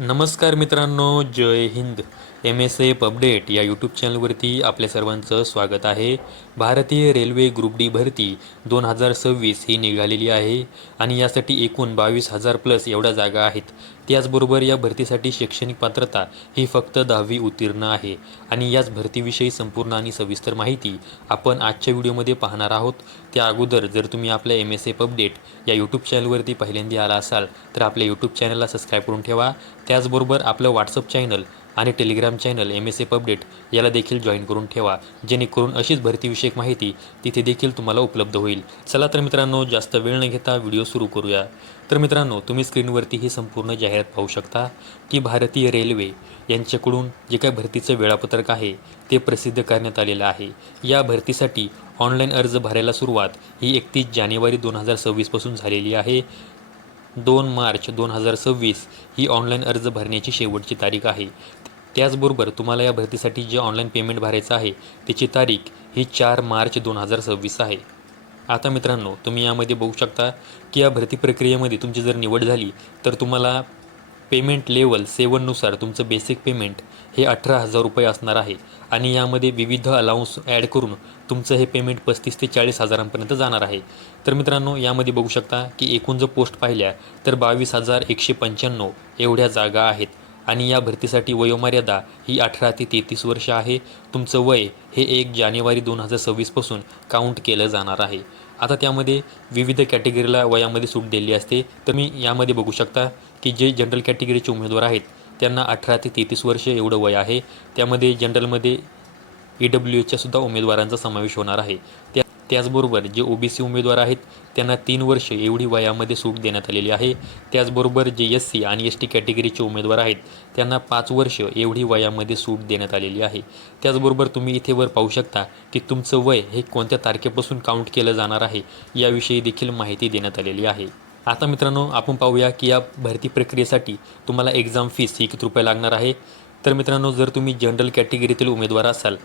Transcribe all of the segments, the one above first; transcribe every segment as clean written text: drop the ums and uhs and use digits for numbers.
नमस्कार मित्रांनो, जय Hind. MSF update या यूट्यूब चॅनलवरती आपल्या सर्वांचं स्वागत आहे. भारतीय रेल्वे ग्रुप डी भरती 2026 ही निघालेली आहे आणि यासाठी एकूण 22,000 प्लस एवढ्या जागा आहेत. त्याचबरोबर या भरतीसाठी शैक्षणिक पात्रता ही फक्त 10वी उत्तीर्ण आहे आणि याच भरतीविषयी संपूर्ण आणि सविस्तर माहिती आपण आजच्या व्हिडिओमध्ये पाहणार आहोत. त्या अगोदर जर तुम्ही आपल्या MSF अपडेट या यूट्यूब चॅनलवरती पहिल्यांदा आला असाल तर आपल्या यूट्यूब चॅनलला सबस्क्राईब करून ठेवा. त्याचबरोबर आपलं व्हॉट्सअप चॅनल आणि टेलिग्राम चॅनल MSF अपडेट याला देखील जॉईन करून ठेवा, जेणेकरून अशीच भरतीविषयक माहिती तिथे देखील तुम्हाला उपलब्ध होईल. चला तर मित्रांनो, जास्त वेळ न घेता व्हिडिओ सुरू करूया. तर मित्रांनो, तुम्ही स्क्रीनवरती ही संपूर्ण जाहिरात पाहू शकता की भारतीय रेल्वे यांच्याकडून जे काही भरतीचं वेळापत्रक आहे ते प्रसिद्ध करण्यात आलेलं आहे. या भरतीसाठी ऑनलाईन अर्ज भरायला सुरुवात ही 31 जानेवारी 2026 पासून झालेली आहे. 2 मार्च 2026 ही ऑनलाईन अर्ज भरण्याची शेवटची तारीख आहे. त्याचबरोबर तुम्हाला या भरतीसाठी जे ऑनलाईन पेमेंट भरायचं आहे त्याची तारीख ही 4 मार्च 2026 आहे. आता मित्रांनो, तुम्ही यामध्ये बघू शकता की या भरती प्रक्रियेमध्ये तुमची जर निवड झाली तर तुम्हाला पेमेंट लेवल 7 नुसार तुमचं बेसिक पेमेंट हे 18,000 रुपये असणार आहे आणि यामध्ये विविध अलाउन्स ॲड करून तुमचं हे पेमेंट 35 ते 40 हजारांपर्यंत जाणार आहे. तर मित्रांनो, यामध्ये बघू शकता की एकूण जर पोस्ट पाहिल्या तर 22,195 एवढ्या जागा आहेत आणि या भरतीसाठी वयोमर्यादा ही 18 ते 33 वर्ष आहे. तुमचं वय हे 1 जानेवारी 2026 पासून काउंट केलं जाणार आहे. आता त्यामध्ये विविध कॅटेगरीला वयामध्ये सूट दिली असते. तर मी यामध्ये बघू शकता की जे जनरल कॅटेगरीचे उमेदवार आहेत त्यांना 18 ते 33 वर्ष एवढं वय आहे. त्यामध्ये जनरलमध्ये EWSच्या सुद्धा उमेदवारांचा समावेश होणार आहे. त्याचबरोबर जे OBC उमेदवार आहेत त्यांना 3 वर्ष एवढी वयामध्ये सूट देण्यात आलेली आहे. त्याचबरोबर जे SC आणि ST कॅटेगरीचे उमेदवार आहेत त्यांना 5 वर्ष एवढी वयामध्ये सूट देण्यात आलेली आहे. त्याचबरोबर तुम्ही इथे वर पाहू शकता की तुमचं वय हे कोणत्या तारखेपासून काउंट केलं जाणार आहे याविषयी देखील माहिती देण्यात आलेली आहे. आता मित्रांनो, आपण पाहूया की या भरती प्रक्रियेसाठी तुम्हाला एक्झाम फीस ही किती रुपये लागणार आहे. तर मित्रांनो, जर तुम्ही जनरल कॅटेगरीतील उमेदवार असाल,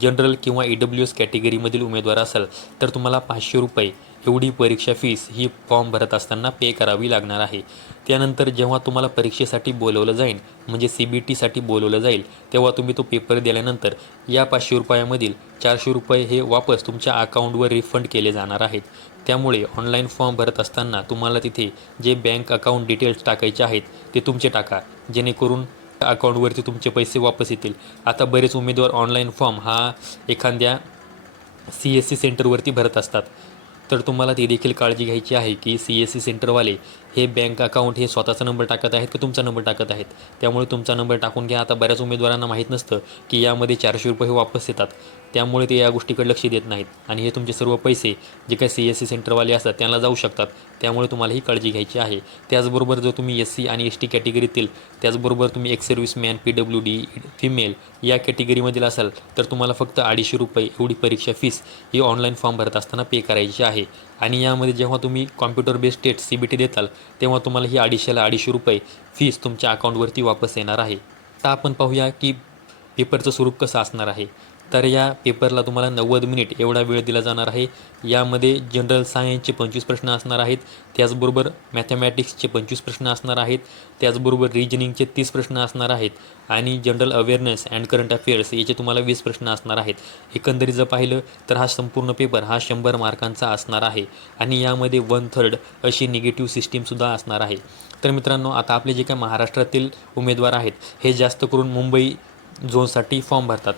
जनरल किंवा EWS कॅटेगरीमधील उमेदवार असाल तर तुम्हाला 500 रुपये एवढी परीक्षा फीस ही फॉर्म भरत असताना पे करावी लागणार आहे. त्यानंतर जेव्हा तुम्हाला परीक्षेसाठी बोलवलं जाईल, म्हणजे CBTसाठी बोलवलं जाईल, तेव्हा तुम्ही तो पेपर दिल्यानंतर या 500 रुपयामधील 400 रुपये हे वापस तुमच्या अकाउंटवर रिफंड केले जाणार आहेत. त्यामुळे ऑनलाईन फॉर्म भरत असताना तुम्हाला तिथे जे बँक अकाउंट डिटेल्स टाकायचे आहेत ते तुमचे टाका, जेणेकरून अकाउंटवरती तुमचे पैसे वापस येतील. आता बरेच उमेदवार ऑनलाईन फॉर्म हा एखाद्या CSC सेंटरवरती भरत असतात, तर तुम्हाला ती देखील काळजी घ्यायची आहे की CSC सेंटरवाले हे बँक अकाउंट हे स्वतःचा नंबर टाकत आहेत की तुमचा नंबर टाकत आहेत. त्यामुळे तुमचा नंबर टाकून घ्या. आता बऱ्याच उमेदवारांना माहीत नसतं की यामध्ये 400 रुपये वापस येतात, त्यामुळे ते या गोष्टीकडे लक्ष देत नाहीत आणि हे तुमचे सर्व पैसे जे काही CSC सेंटरवाले असतात त्यांना जाऊ शकतात. त्यामुळे तुम्हाला ही काळजी घ्यायची आहे. त्याचबरोबर जर तुम्ही SC आणि ST कॅटेगरीतील, त्याचबरोबर तुम्ही एक्स सर्व्हिसमॅन, PWD, फिमेल या कॅटेगरीमधील असाल तर तुम्हाला फक्त 250 रुपये एवढी परीक्षा फीस ही ऑनलाईन फॉर्म भरत असताना पे करायची आहे. आणि यामध्ये जेव्हा तुम्ही कॉम्प्युटर बेस्ड टेस्ट CBT देताल तेव्हा तुम्हाला ही 250 रुपये फीस तुमच्या अकाउंटवरती वापस येणार आहे. आता आपण पाहूया की पेपरचं स्वरूप कसं असणार आहे. तर या पेपरला तुम्हाला 90 मिनिट एवढा वेळ दिला जाणार आहे. यामध्ये जनरल सायन्सचे 25 प्रश्न असणार आहेत, त्याचबरोबर मॅथमॅटिक्सचे 25 प्रश्न असणार आहेत, त्याचबरोबर रिजनिंगचे 30 प्रश्न असणार आहेत आणि general awareness and current affairs याचे तुम्हाला 20 प्रश्न असणार आहेत. एकंदरीत जर पाहिलं तर हा संपूर्ण पेपर हा 100 मार्कांचा असणार आहे आणि यामध्ये 1/3 अशी निगेटिव्ह सिस्टीमसुद्धा असणार आहे. तर मित्रांनो, आता आपले जे काही महाराष्ट्रातील उमेदवार आहेत हे जास्त करून मुंबई झोनसाठी फॉर्म भरतात.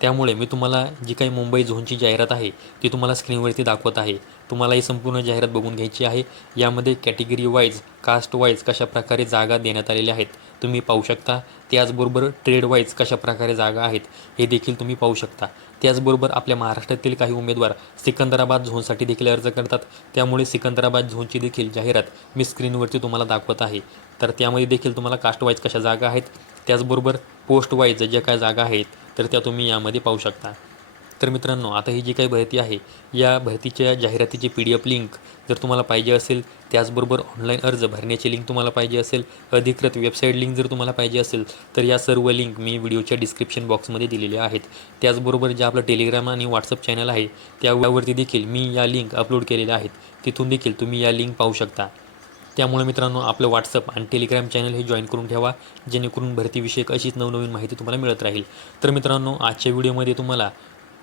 त्यामुळे मी तुम्हाला जी काही मुंबई झोनची जाहिरात आहे ती तुम्हाला स्क्रीनवरती दाखवत आहे. तुम्हाला ही संपूर्ण जाहिरात बघून घ्यायची आहे. यामध्ये कॅटेगरी वाईज, कास्ट वाईज कशाप्रकारे जागा देण्यात आलेल्या आहेत तुम्ही पाहू शकता. त्याचबरोबर ट्रेड वाईज कशाप्रकारे जागा आहेत हे देखील तुम्ही पाहू शकता. त्याचबरोबर आपल्या महाराष्ट्रातील काही उमेदवार सिकंदराबाद झोनसाठी देखील अर्ज करतात. त्यामुळे सिकंदराबाद झोनची देखील जाहिरात मी स्क्रीनवरती तुम्हाला दाखवत आहे. तर त्यामध्ये देखील तुम्हाला कास्ट वाईज कशा जागा आहेत, त्याचबरोबर पोस्ट वाईज ज्या काय जागा आहेत तर त्या तुम्ही यामध्ये पाहू शकता. तर मित्रांनो, आता ही जी काही भरती आहे या भरतीच्या जाहिरातीची PDF लिंक जर तुम्हाला पाहिजे असेल, त्याचबरोबर ऑनलाईन अर्ज भरण्याची लिंक तुम्हाला पाहिजे असेल, अधिकृत वेबसाईट लिंक जर तुम्हाला पाहिजे असेल तर या सर्व लिंक मी व्हिडिओच्या डिस्क्रिप्शन बॉक्समध्ये दिलेल्या आहेत. त्याचबरोबर जे आपलं टेलिग्राम आणि व्हॉट्सअप चॅनल आहे त्यावरती देखील मी या लिंक अपलोड केलेल्या आहेत. तिथून देखील तुम्ही या लिंक पाहू शकता. त्यामुळे मित्रांनो आपलं व्हॉट्सअप आणि टेलिग्राम चॅनल हे जॉईन करून ठेवा, जेणेकरून भरतीविषयक अशीच नवनवीन माहिती तुम्हाला मिळत राहील. तर मित्रांनो आजच्या व्हिडिओमध्ये तुम्हाला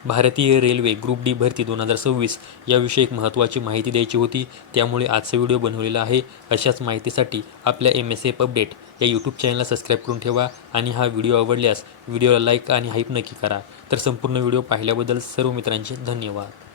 भारतीय रेल्वे ग्रुप डी भरती 2026 याविषयी एक महत्त्वाची माहिती द्यायची होती, त्यामुळे आजचा व्हिडिओ बनवलेला आहे. अशाच माहितीसाठी आपल्या MSF अपडेट या यूट्यूब चॅनलला सबस्क्राईब करून ठेवा आणि हा व्हिडिओ आवडल्यास व्हिडिओला लाईक आणि हाईप नक्की करा. तर संपूर्ण व्हिडिओ पाहिल्याबद्दल सर्व मित्रांचे धन्यवाद.